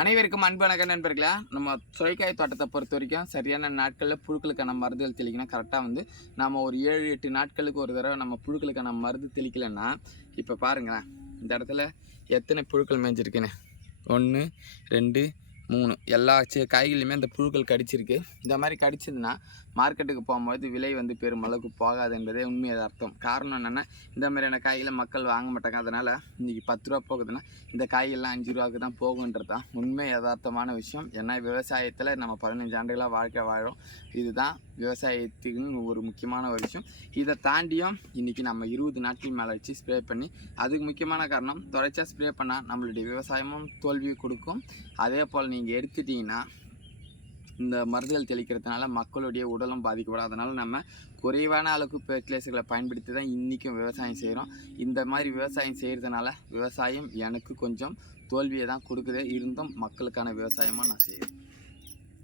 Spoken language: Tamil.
அனைவருக்கும் அன்பான நண்பர்களே, நம்ம சுரைக்காய் தோட்டத்தை பொறுத்த வரைக்கும் சரியான நாட்களில் புழுக்களுக்கான மருந்துகள் தெளிக்கணும். கரெக்டாக வந்து நம்ம ஒரு 7-8 நாட்களுக்கு ஒரு தடவை நம்ம புழுக்களுக்கான மருந்து தெளிக்கலைன்னா, இப்போ பாருங்களேன் இந்த இடத்துல எத்தனை புழுக்கள் மேய்ஞ்சிருக்குன்னு. 1 2 3 எல்லா காய்களையுமே அந்த புழுக்கள் கடிச்சிருக்கு. இந்த மாதிரி கடிச்சதுன்னா மார்க்கெட்டுக்கு போகும்போது விலை வந்து பெருமளவுக்கு போகாது என்பதே உண்மையாக அர்த்தம். காரணம் என்னென்னா, இந்த மாதிரியான காய்களை மக்கள் வாங்க மாட்டாங்க. அதனால் இன்றைக்கி 10 ரூபா போகுதுன்னா இந்த காய்கள்லாம் 5 ரூபாய்க்கு தான் போகுன்றது தான் உண்மை யதார்த்தமான விஷயம். ஏன்னா விவசாயத்தில் நம்ம 15 ஆண்டுகளாக வாழ்க்கை வாழும். இதுதான் விவசாயத்துக்குன்னு ஒரு முக்கியமான ஒரு விஷயம். இதை தாண்டியும் இன்றைக்கி நம்ம 20 நாட்கள் மேலே வச்சு ஸ்ப்ரே பண்ணி, அதுக்கு முக்கியமான காரணம் தொடர்ச்சியாக ஸ்ப்ரே பண்ணால் நம்மளுடைய விவசாயமும் தோல்வியை கொடுக்கும். அதே போல் நீங்கள் எடுத்துட்டிங்கன்னா இந்த மருந்துகள் தெளிக்கிறதுனால மக்களுடைய உடலும் பாதிக்கப்படும். அதனால் நம்ம குறைவான அளவுக்கு ஃபெர்டிலைசர்களை பயன்படுத்தி தான் இன்றைக்கும் விவசாயம் செய்கிறோம். இந்த மாதிரி விவசாயம் செய்கிறதுனால விவசாயம் எனக்கு கொஞ்சம் தோல்வியை தான் கொடுக்குது. இருந்தும் மக்களுக்கான விவசாயமாக நான் செய்கிறேன்.